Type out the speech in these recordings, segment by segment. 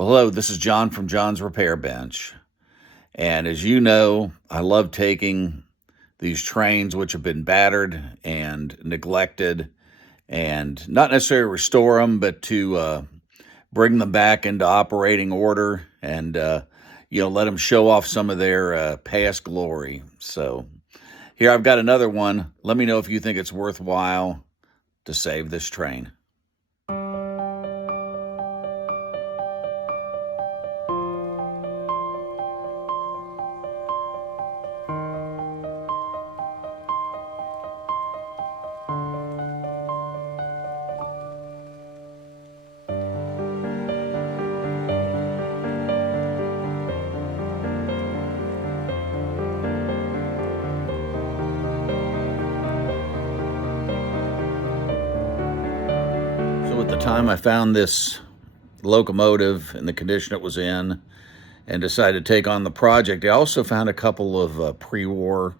Well, hello, this is John from John's Repair Bench. And as you know, I love taking these trains which have been battered and neglected and not necessarily restore them, but to bring them back into operating order and, let them show off some of their past glory. So here I've got another one. Let me know if you think it's worthwhile to save this train. So at the time I found this locomotive in the condition it was in and decided to take on the project, I also found a couple of pre-war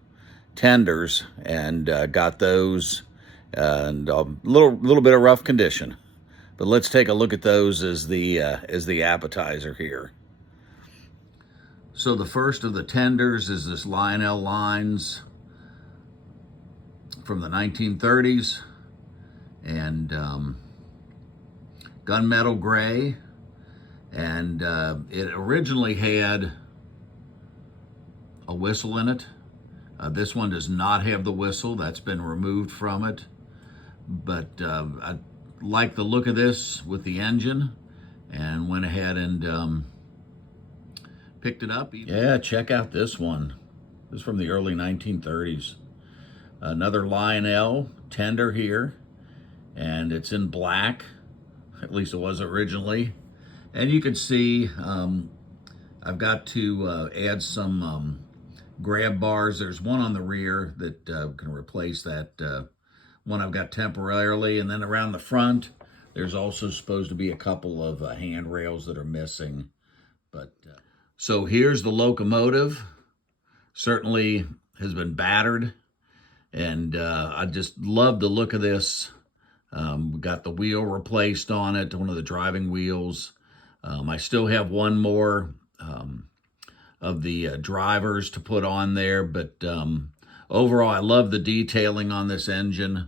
tenders and got those and a little bit of rough condition. But let's take a look at those as the appetizer here. So the first of the tenders is this Lionel lines from the 1930s, and gunmetal gray, and it originally had a whistle in it. This one does not have the whistle. That's been removed from it. But I like the look of this with the engine and went ahead and picked it up. Yeah, check out this one. This is from the early 1930s. Another Lionel tender here, and it's in black. At least it was originally. And you can see I've got to add some grab bars. There's one on the rear that can replace that one I've got temporarily. And then around the front, there's also supposed to be a couple of handrails that are missing. But so here's the locomotive. Certainly has been battered. And I just love the look of this. We got the wheel replaced on it, one of the driving wheels. I still have one more of the drivers to put on there, but overall, I love the detailing on this engine,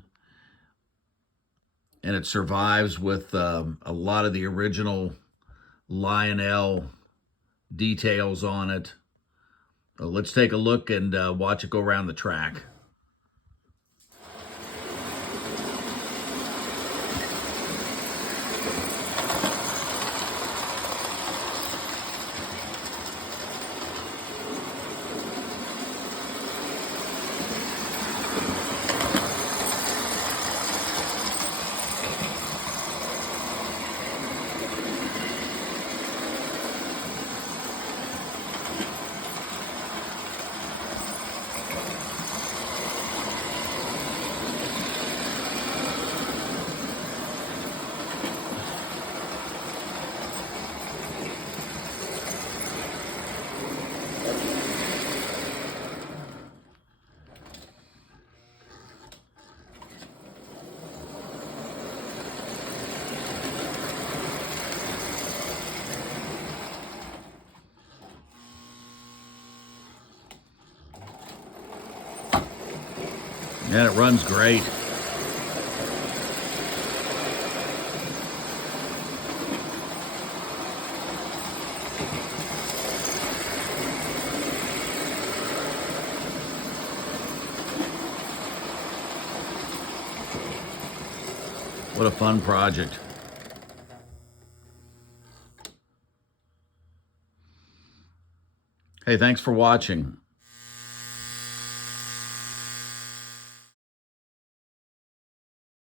and it survives with a lot of the original Lionel details on it. So let's take a look and watch it go around the track. Yeah, it runs great. What a fun project. Hey, thanks for watching.